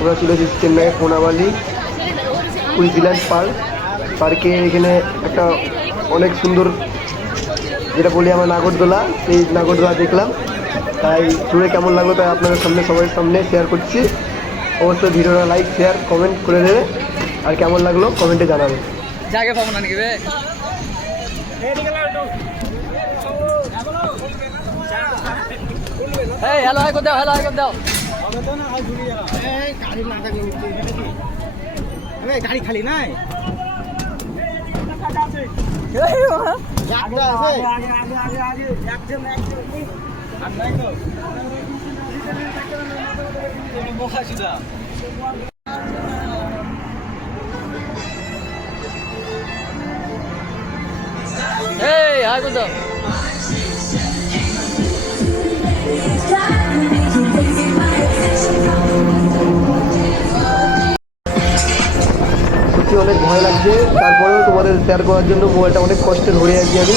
আমরা চলে এসেছি চেন্নাইয়ের কোনাবালি কুইন্সল্যান্ড পার্কে। এখানে একটা অনেক সুন্দর, যেটা বলি আমরা নাগরদোলা, সেই নাগরদোলা দেখলাম। তাই ঘুরে কেমন লাগলো তাই আপনাদের সামনে সবার সামনে শেয়ার করছি। অবশ্যই ভিডিওটা লাইক শেয়ার কমেন্ট করে দেবে, আর কেমন লাগলো কমেন্টে জানাবে। জায়গা পাবো না নাকি বে? এই হ্যালো হাই করে দাও, হ্যালো হাই করে দাও। গাড়ি খালি নাই, এই হাই করে দাও। সত্যি অনেক ভয় লাগছে, তারপরেও তোমাদের শেয়ার করার জন্য মোবাইলটা অনেক কষ্টে ধরে আছি আমি।